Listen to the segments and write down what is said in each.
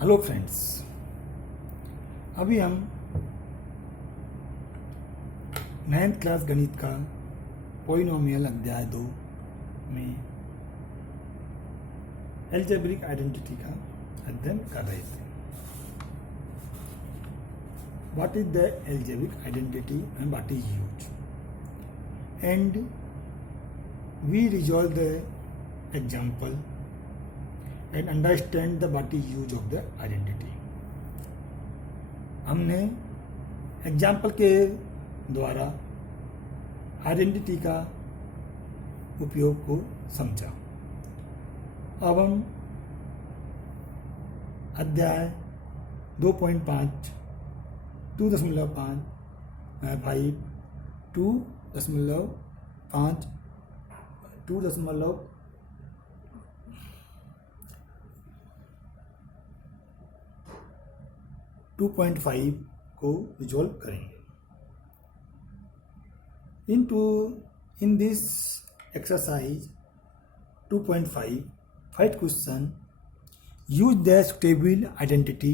Hello friends, अभी हम 9th class गणित का पॉलिनोमियल अध्याय 2 में एल्जेब्रिक आइडेंटिटी का अध्ययन कर रहे थे। What is the algebraic identity and what is use, and we resolve the example and understand the what is use of the identity. हमने एग्जाम्पल के द्वारा आइडेंटिटी का उपयोग को समझा। अब हम अध्याय 2.5 2.5 2.5 को रिजॉल्व करेंगे। In this exercise 2.5, first question, use the suitable identity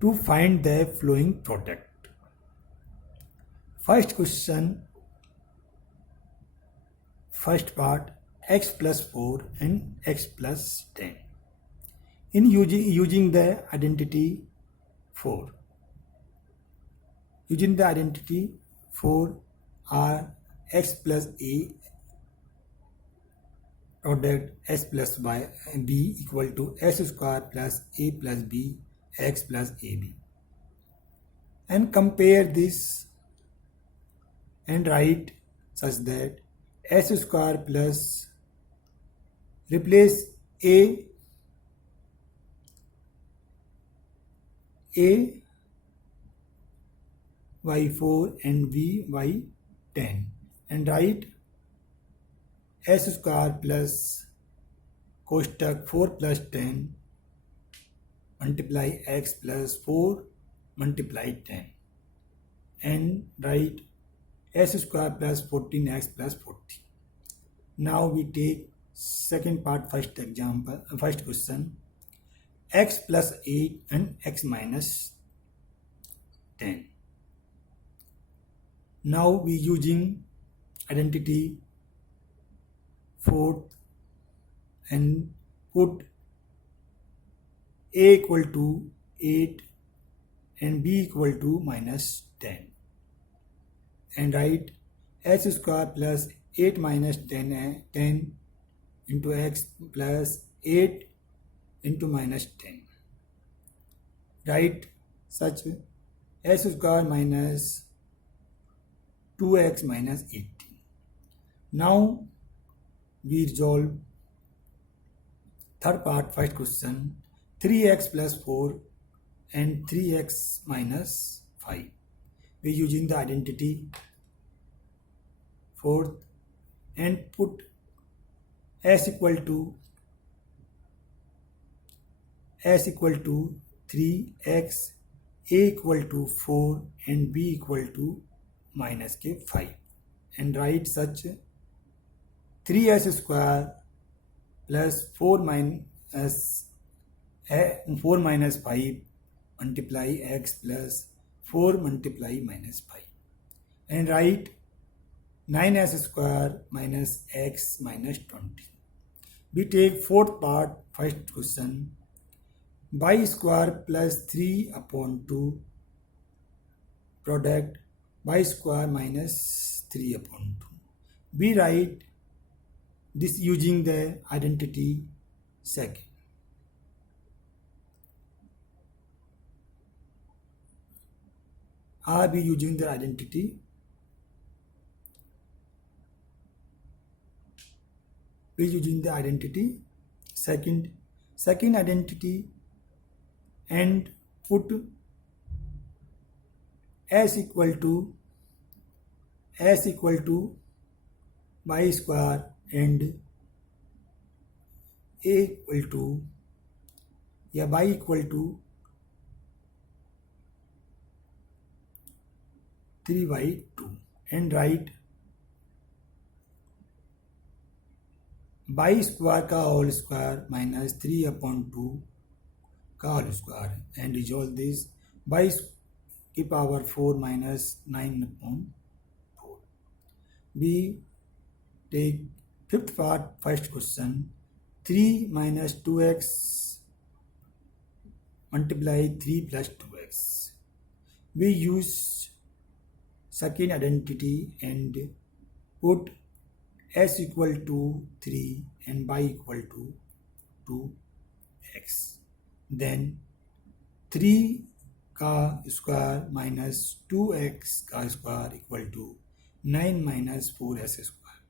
to find the following product. First question, first part, x plus 4 and x plus 10. In using the identity 4, using the identity 4 are x plus a product s plus y b equal to s square plus a plus b x plus ab, and compare this and write such that s square plus, replace a y4 and b y10, and write s square plus कोष्टक 4 plus 10 multiply x plus 4 multiply 10, and write s square plus 14x plus 40. Now we take second part, first example, first question, x plus 8 and x minus 10. Now we using identity 4 and put a equal to 8 and b equal to minus 10, and write s square plus 8 minus 10 into x plus 8 into minus 10. Write such s square minus 2x minus 18. Now we resolve third part, first question, 3x plus 4 and 3x minus 5. We using the identity fourth and put s equal to 3x, a equal to 4 and b equal to minus के 5, and write such 3s square plus 4 minus 5 multiply x plus 4 multiply minus 5, and write 9s square minus x minus 20. We take fourth part, first question, y square plus 3 upon 2 product y square minus 3 upon 2. We write this using the identity second. Are we using the identity? We using the identity second identity, and put s equal to y square and a equal to y equal to 3/2, and write y square का whole square minus 3/2 का whole square and resolve this by की power 4 minus 9 upon 4. We take fifth part, first question. 3 minus 2x multiply 3 plus 2x. We use second identity and put s equal to 3 and y equal to 2x. Then 3 का square minus 2x का square equal to 9 minus 4s square.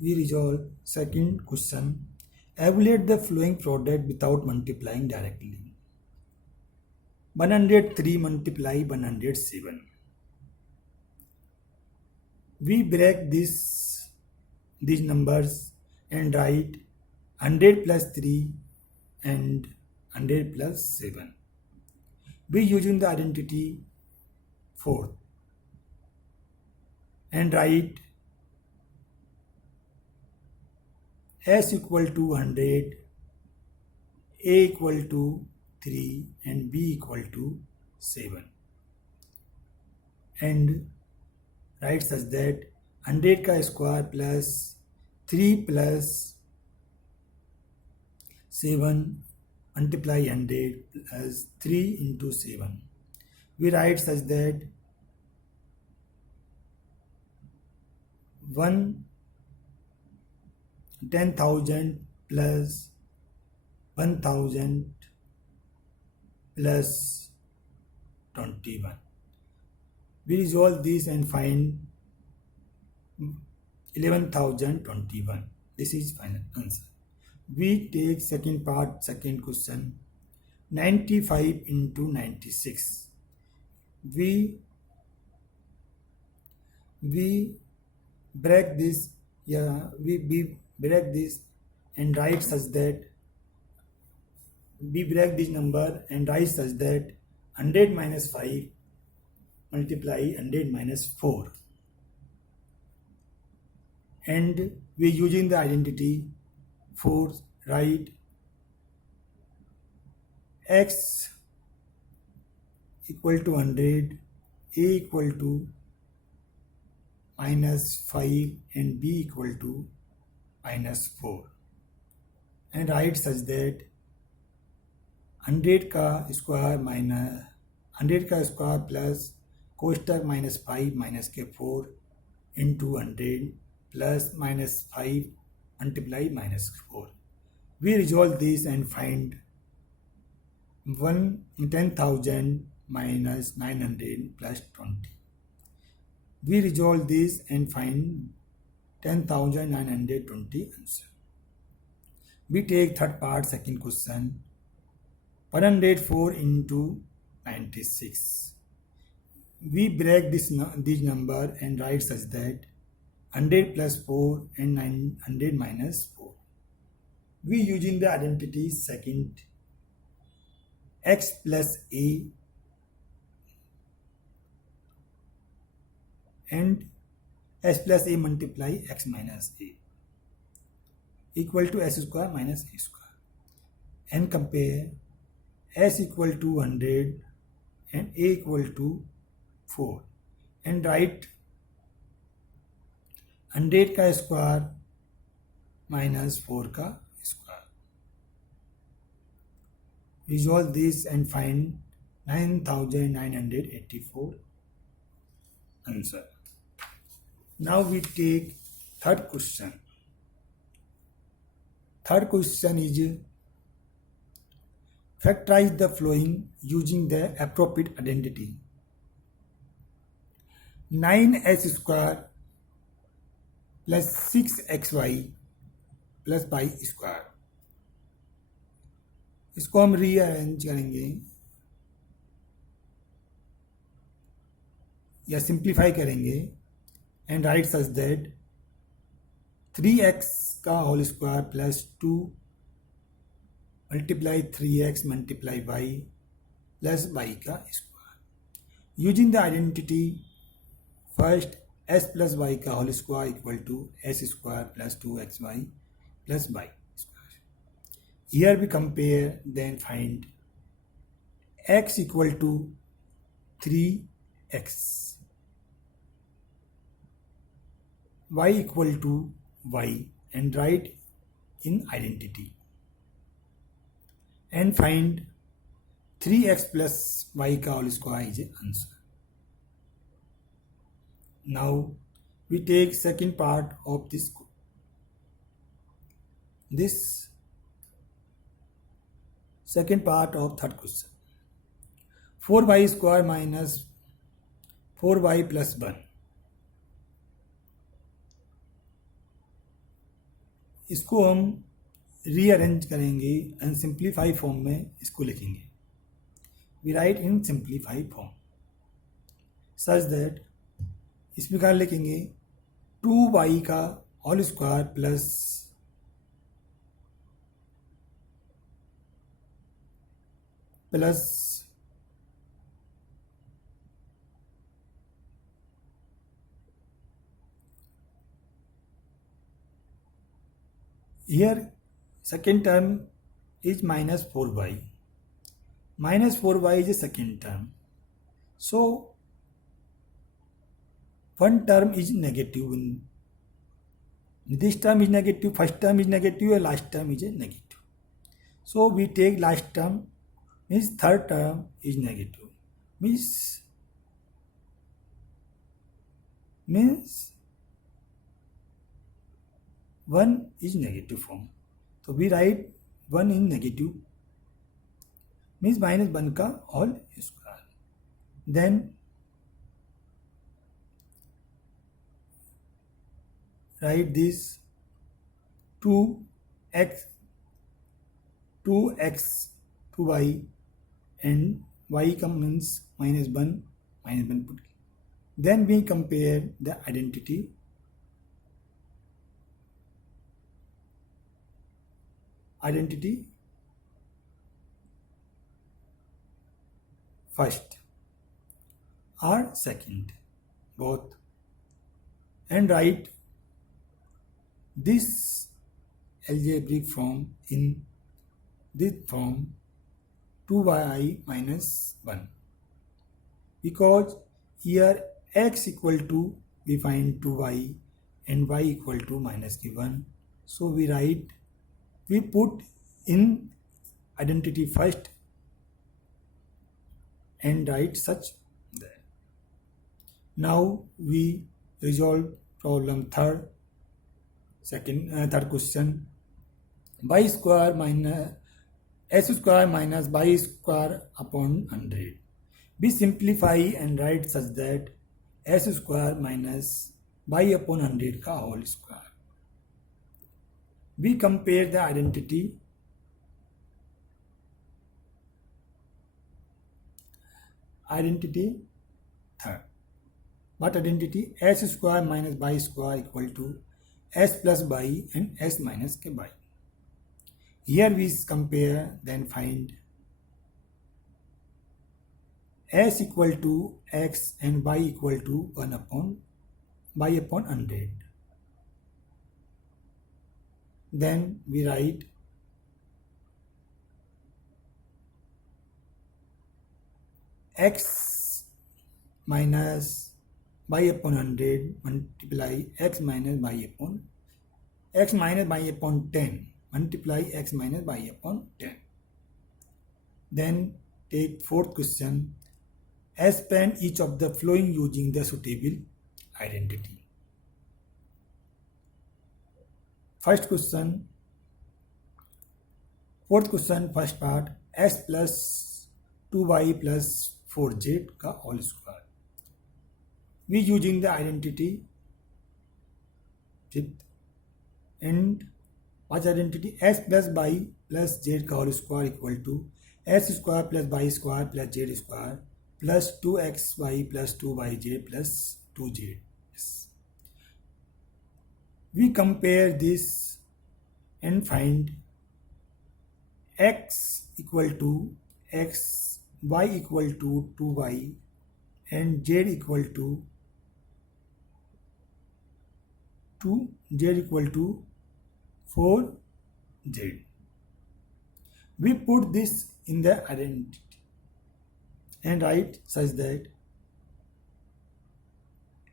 We resolve second question. Evaluate the following product without multiplying directly. 103 multiply 107. We break these numbers and write 100 plus 3 and 100 plus 7. We using the identity 4 and write s equal to 100, a equal to 3 and b equal to 7, and write such that 100 का square plus 3 plus 7 multiply 100 plus 3 into 7. We write such that 10,000 plus 1,000 plus 21. We resolve this and find 11,021. This is final answer. We take second part, second question. 95 into 96. We break this. We break this and write such that we break this number and write such that 100 minus 5 multiply 100 minus 4, and we using the identity 4 write x equal to 100, a equal to minus 5 and b equal to minus 4, and write such that 100 का square minus 100 का square plus कोष्टक minus 5 minus के 4 into 100 plus minus 5 multiply minus 4. We resolve this and find 10,000 minus 900 plus 20. We resolve this and find 10,920 answer. We take third part, second question. 104 into 96. We break this number and write such that 100 plus 4 and 900 minus 4. We using the identity second x plus a and s plus a multiply x minus a equal to s square minus a square, and compare s equal to 100 and a equal to 4, and write 100 का square minus 4 का square. Resolve this and find 9,984 answer. Now we take third question. Third question is factorize the following using the appropriate identity. 9s square plus 6xy plus y square. इसको हम rearrange करेंगे या simplify करेंगे and right such that 3x का whole square plus 2 multiply 3x multiply y plus y का square. Using the identity first s plus y का whole square equal to s square plus 2xy plus y square. Here we compare, then find x equal to 3x, y equal to y, and write in identity, and find 3x plus y का whole square is the answer. Now we take second part of this second part of third question. 4y square minus 4y plus 1. इसको हम rearrange करेंगे and simplify form में इसको लिखेंगे. We write in simplify form such that इस प्रकार लिखेंगे 2y का whole square plus here second term is minus 4y. Minus 4y is a second term. So one term is negative. This term is negative, first term is negative, and last term is a negative. So we take last term, means third term is negative. Means 1 is negative form. So we write 1 in negative, means minus 1 का whole square. Then write this 2x 2y and y means minus 1 put. Then we compare the identity. First or second, both, and write this algebraic form in this form 2y minus 1, because here x equal to, we find 2y and y equal to minus 1. So we put in identity first and write such there. Now we resolve problem third question. Y square minus s square minus y square upon 100. We simplify and write such that s square minus y upon 100 का whole square. We compare the identity. Third. What identity? S square minus y square equal to s plus y and s minus k y. Here we compare, then find s equal to x and y equal to 1 upon y upon 100. Then we write x minus y upon 100 multiply x minus y upon 10 multiply x minus y upon 10. Then take fourth question. Expand each of the following using the suitable identity. Fourth question, first part, s plus 2y plus 4z का whole square. We using the identity. Fifth, and what's identity? S plus y plus z का whole square equal to s square plus y square plus z square plus 2xy plus 2yz plus 2z. We compare this and find x equal to x, y equal to 2y, and z equal to 4z. We put this in the identity and write such that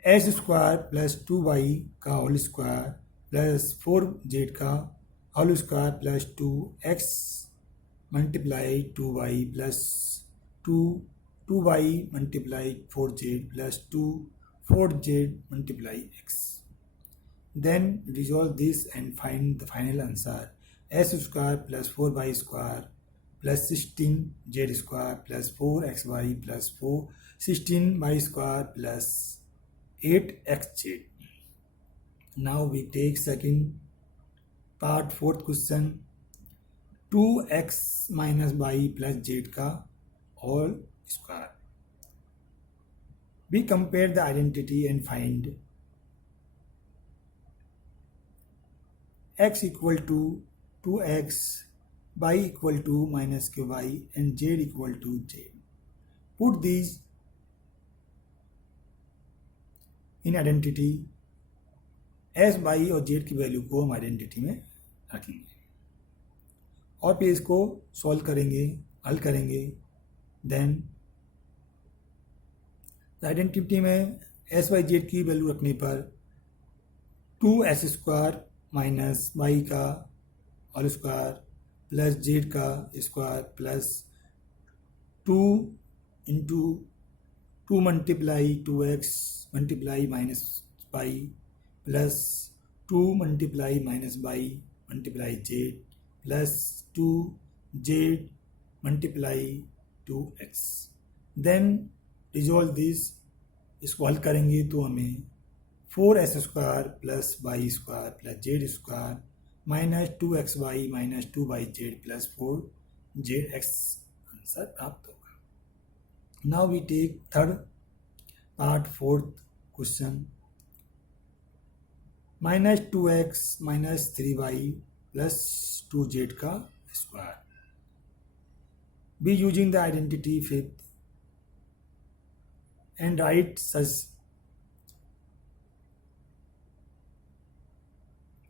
x square plus 2y का whole square plus 4z का whole square plus 2x multiply 2y plus 2y multiply 4z plus 4z multiply x. Then resolve this and find the final answer. S square plus 4y square plus 16z square plus 4xy plus 16y square plus 8xz. Now we take second part, fourth question. 2x minus y plus z का whole square. We compare the identity and find x equal to 2x, y equal to minus ky and z equal to z. Put these in identity. s, y और z की value को हम identity में रखेंगे और फिर इसको solve करेंगे, हल करेंगे. देन आइडेंटिटी में एस वाई जेड की वैल्यू रखने पर 2s स्क्वायर माइनस वाई का होल स्क्वायर प्लस जेड का square plus 2 into 2 multiply 2x multiply minus Y plus 2 multiply minus Y multiply Z plus 2z multiply 2x. Then resolve this, इसको हल करेंगे तो हमें 4s square plus Y square plus Z square minus 2xy minus 2yz plus 4zx answer प्राप्त होगा. Now we take third part, fourth question. Minus 2x minus 3y plus 2z का square. Be using the identity fifth and write such.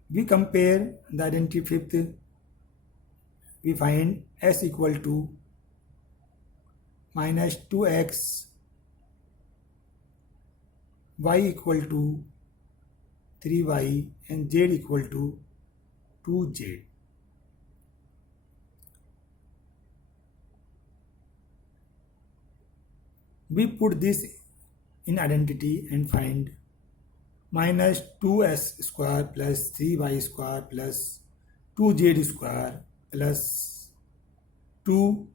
We compare the identity fifth. We find s equal to minus 2x, y equal to 3y and z equal to 2z. We put this in identity and find minus 2s square plus 3y square plus 2z square plus 2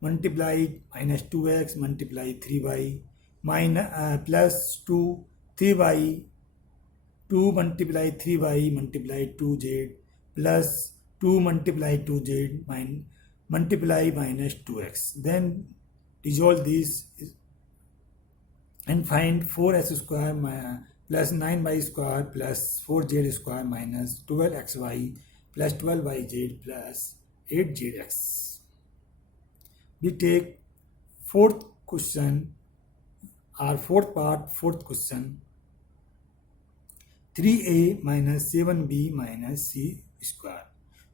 multiply minus 2x multiply 3y minus plus 2 3y 2 multiply 3y multiply 2z plus 2 multiply 2z multiply minus 2x. Then resolve this and find 4s square plus 9y square plus 4z square minus 12xy plus 12yz plus 8zx. We take fourth question, our fourth part, fourth question. 3a minus 7b minus c square.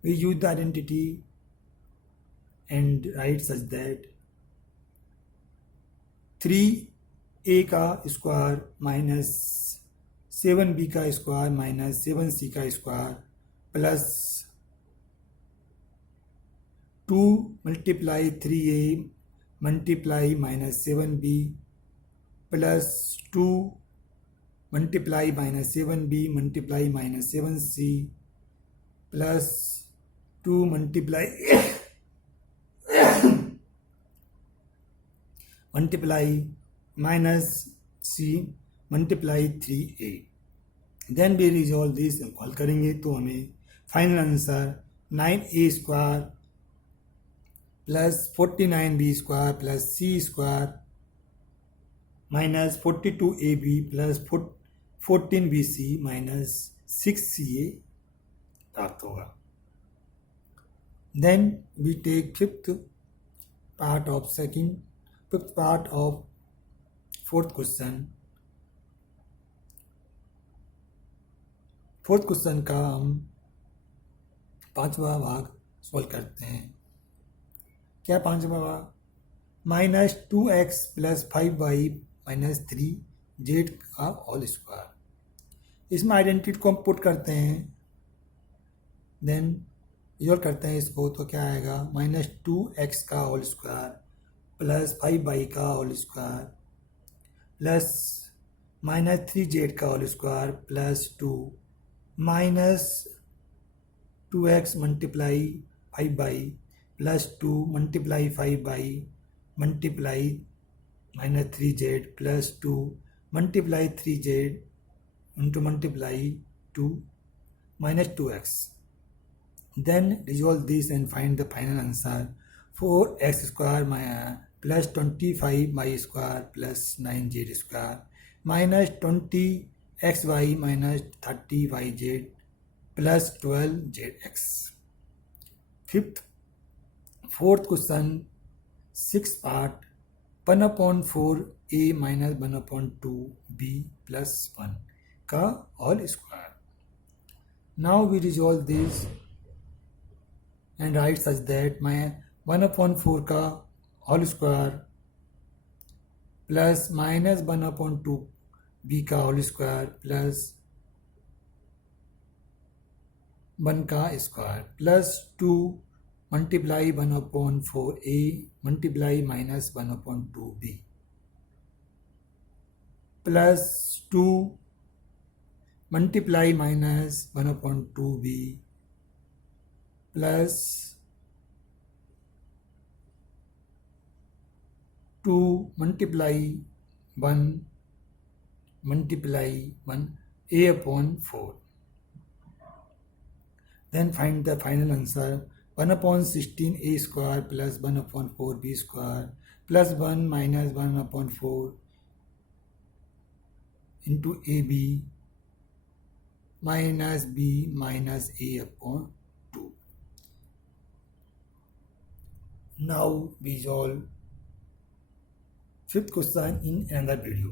We use the identity and write such that 3a का square minus 7b का square minus 7c का square plus 2 multiply 3a multiply minus 7b plus 2 multiply minus 7b multiply minus 7c plus 2 multiply multiply minus c multiply 3a. Then we resolve this and हल करेंगे तो हमें final answer 9a square plus 49b square plus c square minus 42ab plus 14bc minus 6ca प्राप्त होगा. Then we take fifth part of fourth question. Fourth question का हम पांचवा भाग सॉल्व करते हैं. क्या पांचवा -2x + 5y - 3z का होल स्क्वायर। इसमें आइडेंटिटी को हम पुट करते हैं, देन रिजोल्व करते हैं इसको, तो क्या आएगा -2x का होल स्क्वायर + 5y का होल स्क्वायर प्लस -3z का whole square plus 2 -2x multiply 5y plus 2 multiply 5y multiply -3z plus 2 multiply 3z into multiply 2 -2x। Then resolve this and find the final answer. 4x square plus 25y square plus 9z square minus 20xy minus 30yz plus 12zx. Fourth question, 6th part, 1/4a minus 1/2b plus 1 का whole square. Now we resolve this and write such that my 1/4 का whole square plus -1/2 b का whole square plus 1 का square plus 2 multiply 1/4 a multiply -1/2 b plus 2 multiply -1/2 b plus 2 multiply 1 multiply 1 a/4. Then find the final answer. 1/16a square plus 1/4b square plus 1 minus 1/4 into ab minus b minus a/2. Now we solve fifth question in another video.